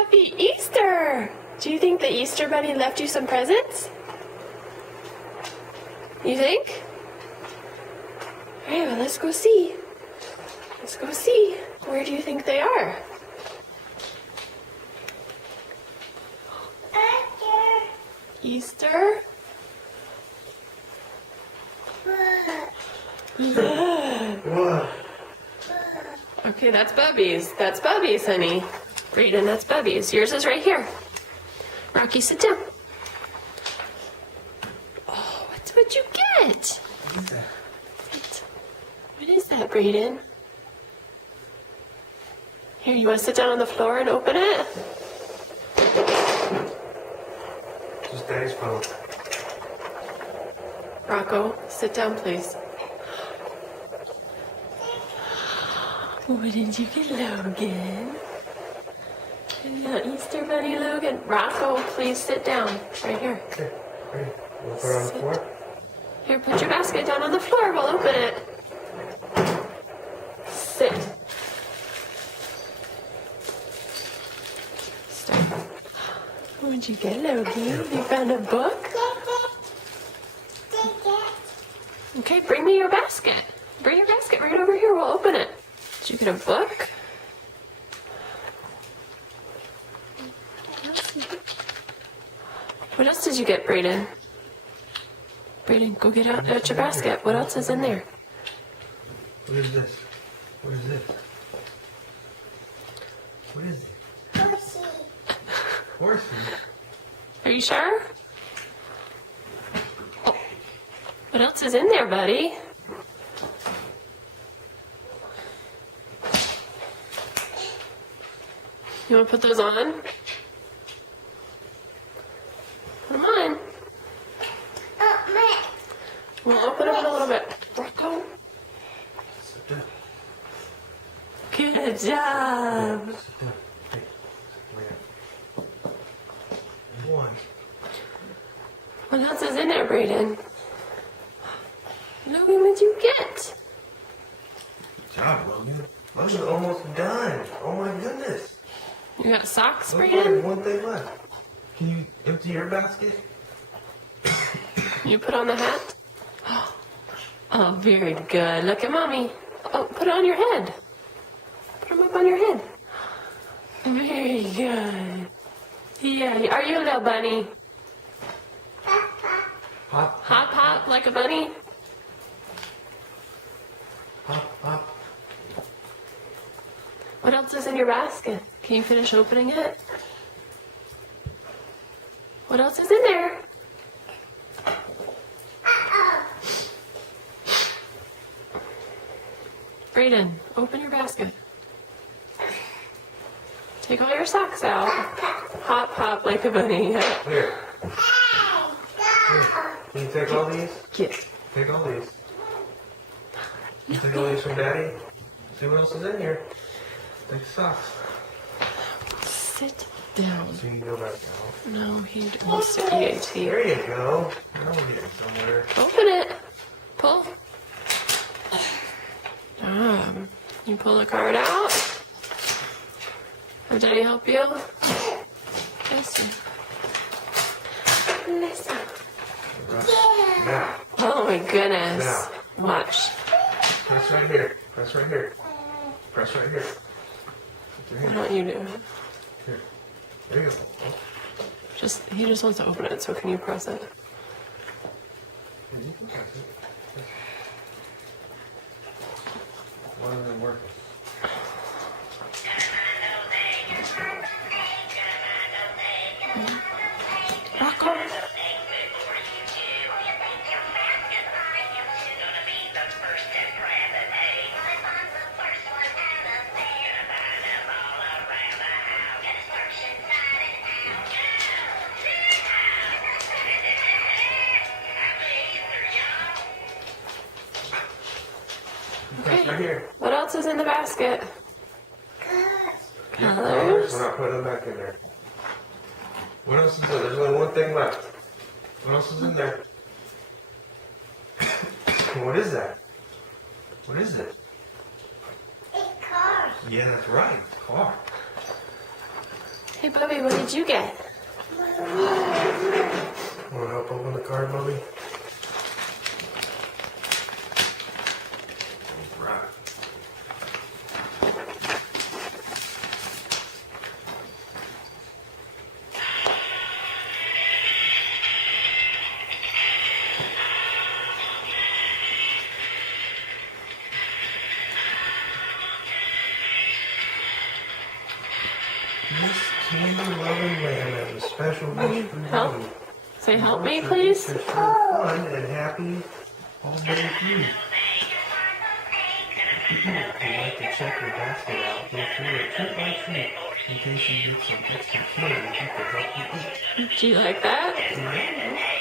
Happy Easter! Do you think the Easter Bunny left you some presents? You think? Alright, well, let's go see. Let's go see. Where do you think they are? Easter? What? Okay, that's Bubby's. That's Bubby's, honey. Brayden, that's Bubby's. Yours is right here. Rocky, sit down. Oh, what'd you get? What is that? What is that, Brayden? Here, you want to sit down on the floor and open it? Just Daddy's phone. Rocco, sit down, please. What did you get, Logan? Yeah, Easter Bunny Logan. Rocco, please sit down. Right here. Okay, ready? We'll put it on the floor. Here, put your basket down on the floor. We'll open it. Sit. Start. What'd you get, Logan? You found a book? Okay, bring me your basket. Bring your basket right over here. We'll open it. Did you get a book? What else did you get, Brayden? Brayden, go get out your basket. What else is in there? What is this? What is this? What is it? Horsey. Are you sure? Oh. What else is in there, buddy? You want to put those on? Put them on. We'll open them in a little bit. Rocco. Sit down. Good job. Sit down. Hey, wait. One. What else is in there, Brayden? Logan, what'd you get? Good job, Logan. Logan's almost done. Oh my goodness. You got socks, Look, Brayden? one thing left. Can you empty your basket? You put on the hat? Oh, very good. Look at Mommy. Oh, put it on your head. Put them up on your head. Very good. Yeah, are you a little bunny? Hop, Hop, hop, like a bunny? hop, hop. What else is in your basket? Can you finish opening it? What else is in there? Brayden, open your basket. Take all your socks out. Hop, hop like a bunny. Here. Here. Can you take all these? Get. Take all these. Can you take all these from Daddy? See what else is in here. Take the socks. Sit down. So you can go back out. No, he wants to eat. There you go. Now we're getting somewhere. Open it. Pull. You pull the card out. Have Daddy help you? Listen. Listen. Right. Now, Oh my goodness. Now. Watch. press right here. Press right here. Press right here. Put your Why hand don't you do it? here. There you go. He just wants to open it, so can you press it? You can press it. Why doesn't it work? Rocco. Press right here. What else is in the basket? Colors. Colors. We're not putting them back in there. What else is there? There's only one thing left. What else is in there? What is that? What is it? It's cars. Yeah, that's right. Car. Hey, Bubby, what did you get? Want to help open the card, Bubby? Right. Miss Candy Loving Lamb has a special wish for Help. you. Say help me, please. For fun and happy holiday Eve. If you'd like to check your basket out, go through it treat by treat in case you get some extra candy that could help you eat. Do you like that? Yeah.